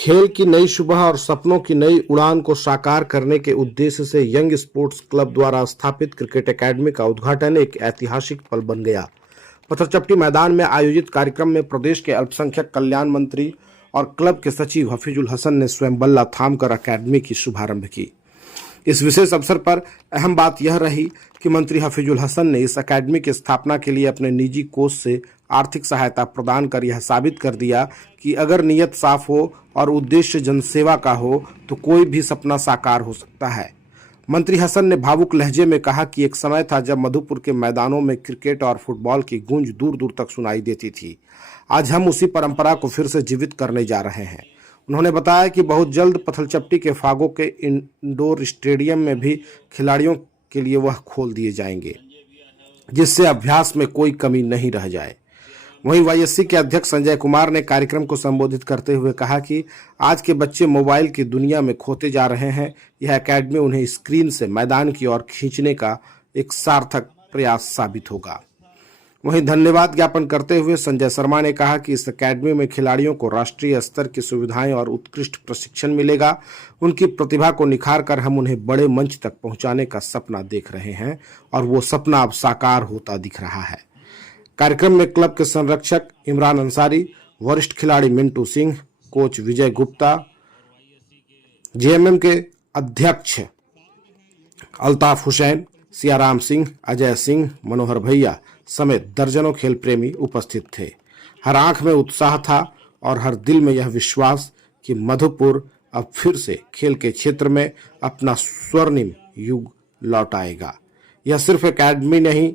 खेल की नई सुबह और सपनों की नई उड़ान को साकार करने के उद्देश्य से यंग स्पोर्ट्स क्लब द्वारा स्थापित क्रिकेट एकेडमी का उद्घाटन एक ऐतिहासिक पल बन गया। पत्थरचट्टी मैदान में आयोजित कार्यक्रम में प्रदेश के अल्पसंख्यक कल्याण मंत्री और क्लब के सचिव हफीजुल हसन ने स्वयं बल्ला थामकर अकेडमी की शुभारंभ की। इस विशेष अवसर पर अहम बात यह रही कि मंत्री हफीजुल हसन ने इस अकेडमी की स्थापना के लिए अपने निजी कोष से आर्थिक सहायता प्रदान कर यह साबित कर दिया कि अगर नीयत साफ हो और उद्देश्य जनसेवा का हो तो कोई भी सपना साकार हो सकता है। मंत्री हसन ने भावुक लहजे में कहा कि एक समय था जब मधुपुर के मैदानों में क्रिकेट और फुटबॉल की गूंज दूर दूर तक सुनाई देती थी। आज हम उसी परंपरा को फिर से जीवित करने जा रहे हैं। उन्होंने बताया कि बहुत जल्द पत्थलचट्टी के फागो के इंडोर स्टेडियम में भी खिलाड़ियों के लिए वह खोल दिए जाएंगे, जिससे अभ्यास में कोई कमी नहीं रह जाए। वहीं वाईएससी के अध्यक्ष संजय कुमार ने कार्यक्रम को संबोधित करते हुए कहा कि आज के बच्चे मोबाइल की दुनिया में खोते जा रहे हैं। यह एकेडमी उन्हें स्क्रीन से मैदान की ओर खींचने का एक सार्थक प्रयास साबित होगा। वहीं धन्यवाद ज्ञापन करते हुए संजय शर्मा ने कहा कि इस एकेडमी में खिलाड़ियों को राष्ट्रीय स्तर की सुविधाएं और उत्कृष्ट प्रशिक्षण मिलेगा। उनकी प्रतिभा को निखार कर हम उन्हें बड़े मंच तक पहुंचाने का सपना देख रहे हैं और वो सपना अब साकार होता दिख रहा है। कार्यक्रम में क्लब के संरक्षक इमरान अंसारी, वरिष्ठ खिलाड़ी मिंटू सिंह, कोच विजय गुप्ता, जेएमएम के अध्यक्ष अल्ताफ हुसैन, सियाराम सिंह, अजय सिंह, मनोहर भैया समेत दर्जनों खेल प्रेमी उपस्थित थे। हर आंख में उत्साह था और हर दिल में यह विश्वास कि मधुपुर अब फिर से खेल के क्षेत्र में अपना स्वर्णिम युग लौटाएगा। यह सिर्फ एकेडमी नहीं,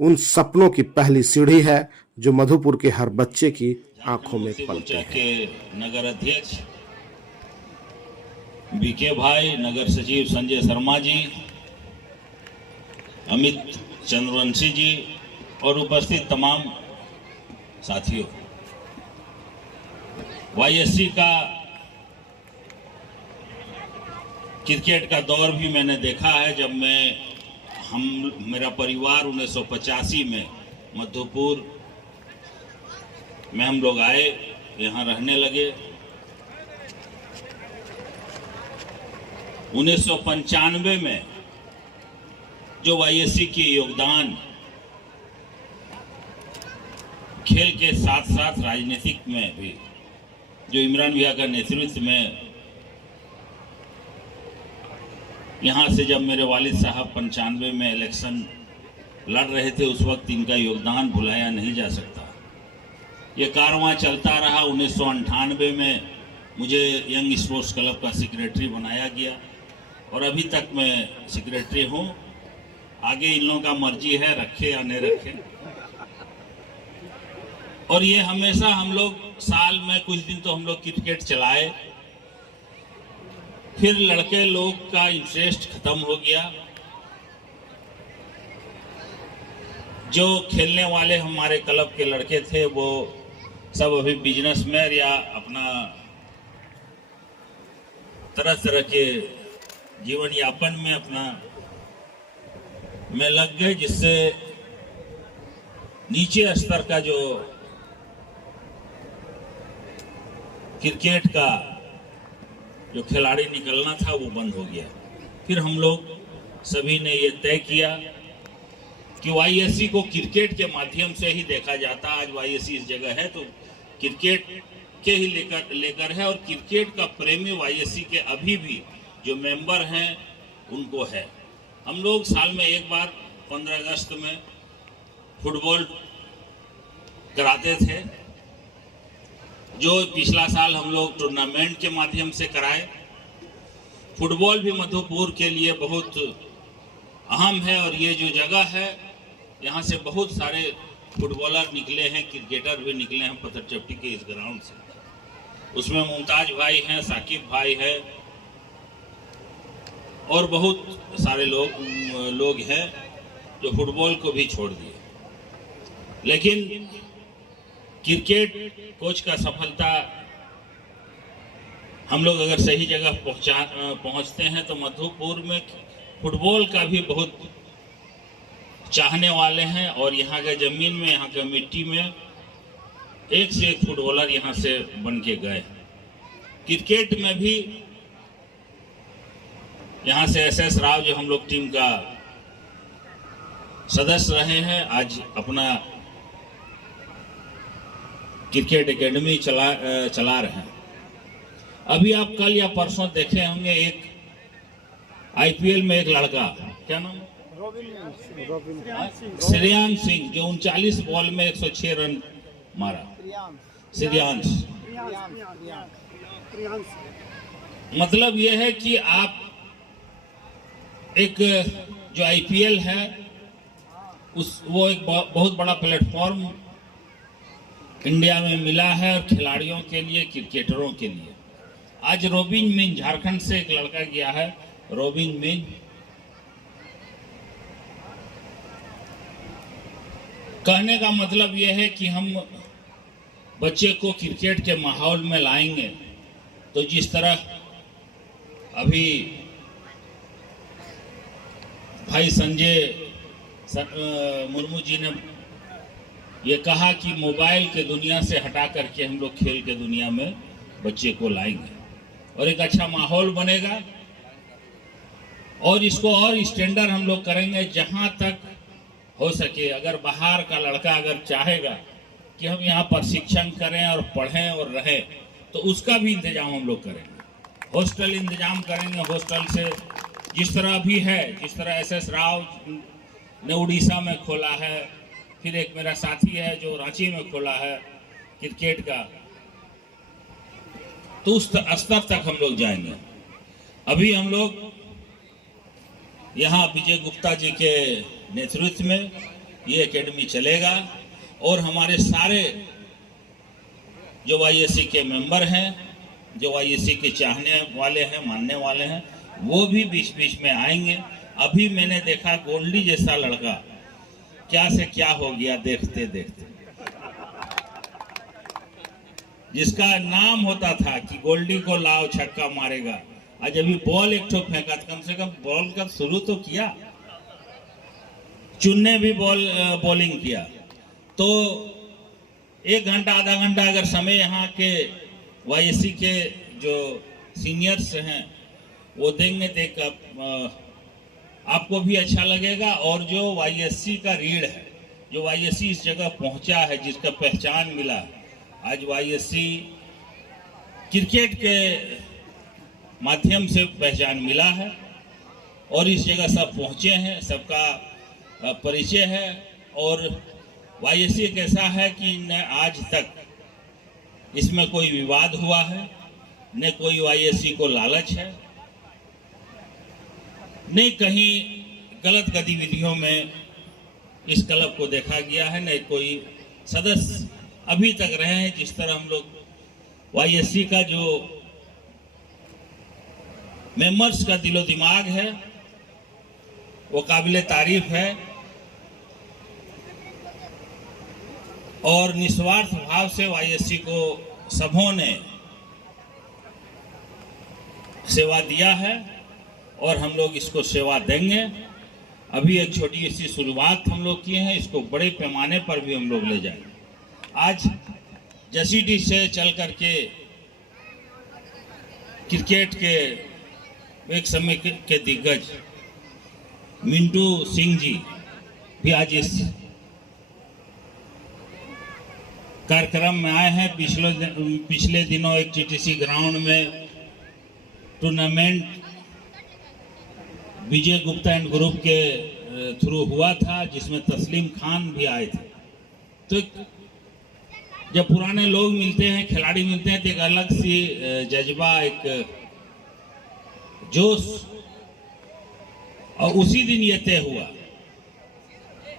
उन सपनों की पहली सीढ़ी है जो मधुपुर के हर बच्चे की आंखों में पलते हैं। नगर अध्यक्ष बीके भाई, नगर सचिव संजय शर्मा जी, अमित चंद्रवंशी जी और उपस्थित तमाम साथियों, वाईएससी का क्रिकेट का दौर भी मैंने देखा है। जब मेरा परिवार 1985 में मधुपुर में हम लोग आए, यहाँ रहने लगे। 1995 में जो वाईएससी के योगदान खेल के साथ साथ राजनीतिक में भी, जो इमरान भैया का नेतृत्व में, यहाँ से जब मेरे वालिद साहब 95 में इलेक्शन लड़ रहे थे, उस वक्त इनका योगदान भुलाया नहीं जा सकता। ये कारवां चलता रहा। 1998 में मुझे यंग स्पोर्ट्स क्लब का सेक्रेटरी बनाया गया और अभी तक मैं सेक्रेटरी हूँ। आगे इन लोगों का मर्जी है, रखे या नहीं रखे। और ये हमेशा हम लोग साल में कुछ दिन तो हम लोग क्रिकेट चलाए, फिर लड़के लोग का इंटरेस्ट खत्म हो गया। जो खेलने वाले हमारे क्लब के लड़के थे वो सब अभी बिजनेसमैन या अपना तरह तरह के जीवन यापन में अपना में लग गए, जिससे नीचे स्तर का जो क्रिकेट का जो खिलाड़ी निकलना था वो बंद हो गया। फिर हम लोग सभी ने ये तय किया कि वाईएससी को क्रिकेट के माध्यम से ही देखा जाता। आज वाईएससी इस जगह है तो क्रिकेट के ही लेकर है, और क्रिकेट का प्रेमी वाईएससी के अभी भी जो मेंबर हैं उनको है। हम लोग साल में एक बार 15 अगस्त में फुटबॉल कराते थे, जो पिछला साल हम लोग टूर्नामेंट के माध्यम से कराए। फुटबॉल भी मधुपुर के लिए बहुत अहम है और ये जो जगह है यहाँ से बहुत सारे फुटबॉलर निकले हैं, क्रिकेटर भी निकले हैं पत्थरचट्टी के इस ग्राउंड से। उसमें मुमताज भाई हैं, साकिब भाई हैं और बहुत सारे लोग हैं जो फुटबॉल को भी छोड़ दिए। लेकिन क्रिकेट कोच का सफलता, हम लोग अगर सही जगह पहुंचते हैं तो मधुपुर में फुटबॉल का भी बहुत चाहने वाले हैं। और यहाँ के जमीन में, यहाँ के मिट्टी में एक से एक फुटबॉलर यहाँ से बन के गए। क्रिकेट में भी यहाँ से एसएस राव जो हम लोग टीम का सदस्य रहे हैं, आज अपना क्रिकेट एकेडमी चला रहे हैं। अभी आप कल या परसों देखे होंगे एक आईपीएल में एक लड़का, क्या नाम, श्रेयांश सिंह, जो 39 बॉल में 106 रन मारा। श्रेयांश, मतलब यह है कि आप एक जो आईपीएल है वो एक बहुत बड़ा प्लेटफॉर्म इंडिया में मिला है और खिलाड़ियों के लिए, क्रिकेटरों के लिए। आज रोबिन मिन, झारखंड से एक लड़का गया है, रोबिन मिन, कहने का मतलब यह है कि हम बच्चे को क्रिकेट के माहौल में लाएंगे तो जिस तरह अभी भाई संजय मुर्मू जी ने ये कहा कि मोबाइल के दुनिया से हटा करके हम लोग खेल के दुनिया में बच्चे को लाएंगे और एक अच्छा माहौल बनेगा और इसको और स्टैंडर्ड हम लोग करेंगे जहां तक हो सके। अगर बाहर का लड़का अगर चाहेगा कि हम यहाँ प्रशिक्षण करें और पढ़ें और रहें तो उसका भी इंतजाम हम लोग करेंगे। हॉस्टल इंतजाम करेंगे, हॉस्टल से जिस तरह भी है, जिस तरह एसएस राव ने उड़ीसा में खोला है, फिर एक मेरा साथी है जो रांची में खोला है क्रिकेट का, तो उस स्तर तक हम लोग जाएंगे। अभी हम लोग यहाँ विजय गुप्ता जी के नेतृत्व में ये एकेडमी चलेगा और हमारे सारे जो वाईएससी के मेंबर हैं, जो वाईएससी के चाहने वाले हैं, मानने वाले हैं, वो भी बीच बीच में आएंगे। अभी मैंने देखा गोल्डी जैसा लड़का क्या से क्या हो गया देखते देखते, जिसका नाम होता था कि गोल्डी को लाओ छक्का मारेगा, आज अभी बॉल एक ठो फेंका, कम से कम बॉल का शुरू तो किया, चुनने भी बॉलिंग किया। तो 1 घंटा आधा घंटा अगर समय यहाँ के वाईएससी के जो सीनियर्स हैं वो देंगे तो आपको भी अच्छा लगेगा। और जो वाईएससी का रीढ़ है, जो वाईएससी इस जगह पहुंचा है, जिसका पहचान मिला, आज वाईएससी क्रिकेट के माध्यम से पहचान मिला है और इस जगह सब पहुंचे हैं, सबका परिचय है। और वाईएससी एक ऐसा है कि न आज तक इसमें कोई विवाद हुआ है, न कोई वाईएससी को लालच है, नहीं कहीं गलत गतिविधियों में इस क्लब को देखा गया है, नहीं कोई सदस्य अभी तक रहे हैं। जिस तरह हम लोग वाईएससी का जो मेंबर्स का दिलो दिमाग है वो काबिले तारीफ है और निस्वार्थ भाव से वाईएससी को सबों ने सेवा दिया है और हम लोग इसको सेवा देंगे। अभी एक छोटी सी शुरुआत हम लोग किए हैं, इसको बड़े पैमाने पर भी हम लोग ले जाएंगे। आज जसीडीह से चल करके क्रिकेट के एक समय के दिग्गज मिंटू सिंह जी भी आज इस कार्यक्रम में आए हैं। पिछले दिनों एक जीटीसी ग्राउंड में tournament Vijay Gupta and group के थ्रू हुआ था, जिसमें तस्लीम खान भी आए थे। तो जब पुराने लोग मिलते हैं, खिलाड़ी मिलते हैं, तो एक अलग सी जज्बा, एक जोश। और उसी दिन ये तय हुआ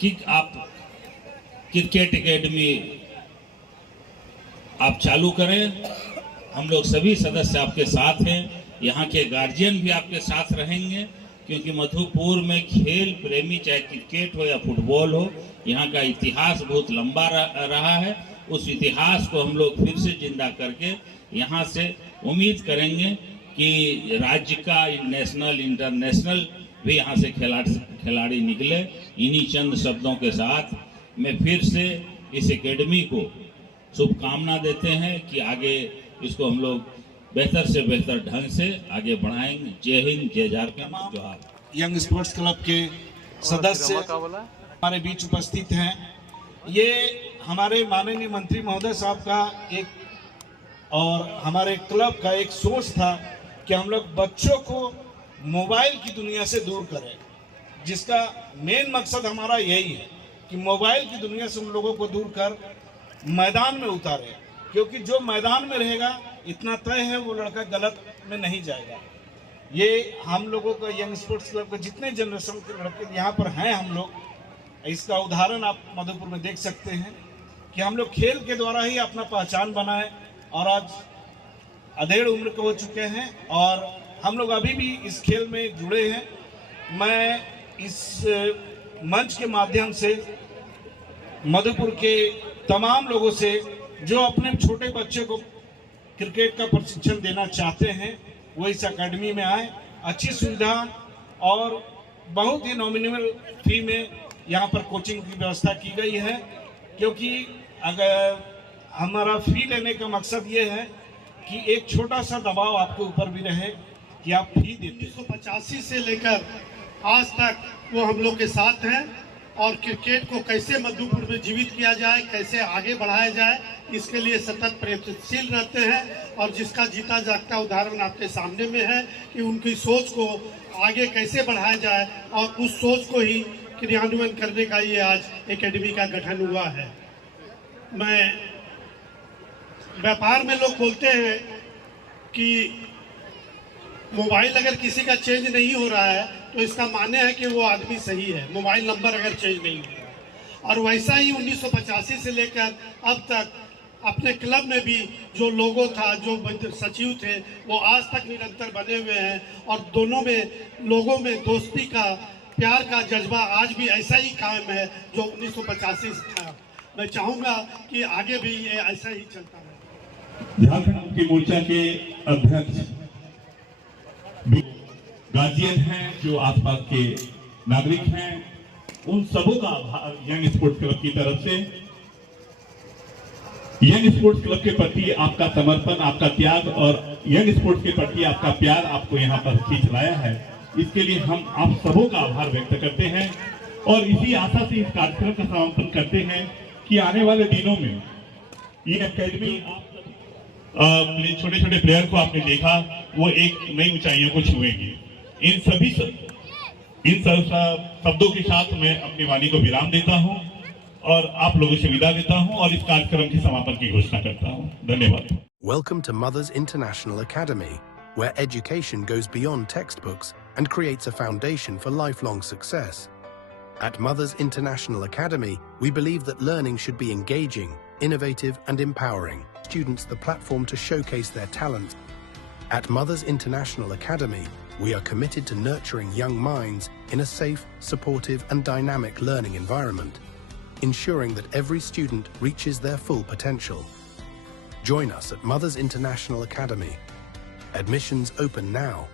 कि आप क्रिकेट एकेडमी आप चालू करें। हम लोग सभी सदस्य आपके साथ हैं, यहाँ के गार्जियन भी आपके साथ रहेंगे, क्योंकि मधुपुर में खेल प्रेमी, चाहे क्रिकेट हो या फुटबॉल हो, यहाँ का इतिहास बहुत लंबा रहा है। उस इतिहास को हम लोग फिर से जिंदा करके यहाँ से उम्मीद करेंगे कि राज्य का नेशनल इंटरनेशनल भी यहाँ से खिलाड़ी निकले। इन्हीं चंद शब्दों के साथ मैं फिर से इस एकेडमी को शुभकामना देते हैं कि आगे इसको हम लोग बेहतर से बेहतर ढंग से आगे बढ़ाएंगे। जय हिंद, जय झारखंड, जोहार। यंग स्पोर्ट्स क्लब के सदस्य हमारे बीच उपस्थित हैं। ये हमारे माननीय मंत्री महोदय साहब का एक और हमारे क्लब का एक सोच था कि हम लोग बच्चों को मोबाइल की दुनिया से दूर करें, जिसका मेन मकसद हमारा यही है कि मोबाइल की दुनिया से उन लोगों को दूर कर मैदान में उतारें, क्योंकि जो मैदान में रहेगा इतना तय है वो लड़का गलत में नहीं जाएगा। ये हम लोगों का यंग स्पोर्ट्स क्लब के जितने जनरेशन के लड़के यहाँ पर हैं हम लोग, इसका उदाहरण आप मधुपुर में देख सकते हैं कि हम लोग खेल के द्वारा ही अपना पहचान बनाए और आज अधेड़ उम्र के हो चुके हैं और हम लोग अभी भी इस खेल में जुड़े हैं। मैं इस मंच के माध्यम से मधुपुर के तमाम लोगों से जो अपने छोटे बच्चे को क्रिकेट का प्रशिक्षण देना चाहते हैं वो इस एकेडमी में आए। अच्छी सुविधा और बहुत ही नॉमिनल फी में यहाँ पर कोचिंग की व्यवस्था की गई है, क्योंकि अगर हमारा फी लेने का मकसद ये है कि एक छोटा सा दबाव आपके ऊपर भी रहे कि आप फी देते। 1985 से लेकर आज तक वो हम लोग के साथ हैं और क्रिकेट को कैसे मधुपुर में जीवित किया जाए, कैसे आगे बढ़ाया जाए, इसके लिए सतत प्रयत्नशील रहते हैं। और जिसका जीता जागता उदाहरण आपके सामने में है कि उनकी सोच को आगे कैसे बढ़ाया जाए और उस सोच को ही क्रियान्वयन करने का ये आज एकेडमी का गठन हुआ है। मैं व्यापार में लोग बोलते हैं कि मोबाइल अगर किसी का चेंज नहीं हो रहा है तो इसका माने है कि वो आदमी सही है, मोबाइल नंबर अगर चेंज नहीं हो रहा। और वैसा ही 1985 से लेकर अब तक अपने क्लब में भी जो लोगो था, जो सचिव थे, वो आज तक निरंतर बने हुए हैं और दोनों में लोगों में दोस्ती का, प्यार का जज्बा आज भी ऐसा ही कायम है जो 1985 से था। मैं चाहूँगा कि आगे भी ये ऐसा ही चलता रहे। झारखंड मुक्ति मोर्चा के अध्यक्ष गार्जियन हैं, जो आसपास के नागरिक हैं, उन सबों का यंग स्पोर्ट्स क्लब की तरफ से यंग स्पोर्ट्स क्लब के प्रति आपका समर्पण, आपका त्याग और यंग स्पोर्ट्स के प्रति आपका प्यार आपको यहाँ पर खींच लाया है। इसके लिए हम आप सबों का आभार व्यक्त करते हैं और इसी आशा से इस कार्यक्रम का समापन करते हैं कि आने वाले दिनों में ये एकेडमी छोटे छोटे प्लेयर को आपने देखा, वो एक नई ऊंचाइयों को छुएंगे। इन शब्दों के साथ मैं अपनी वाणी को विराम देता हूं और आप लोगों से विदा लेता हूं और इस कार्यक्रम के समापन की घोषणा करता हूं। धन्यवाद। Welcome to Mothers International Academy, where education goes beyond textbooks and creates a foundation for lifelong success. At Mothers International Academy, we believe that learning should be engaging, innovative and empowering. Students the platform to showcase their talents. At Mothers International Academy, we are committed to nurturing young minds in a safe, supportive and dynamic learning environment, ensuring that every student reaches their full potential. Join us at Mothers International Academy. Admissions open now.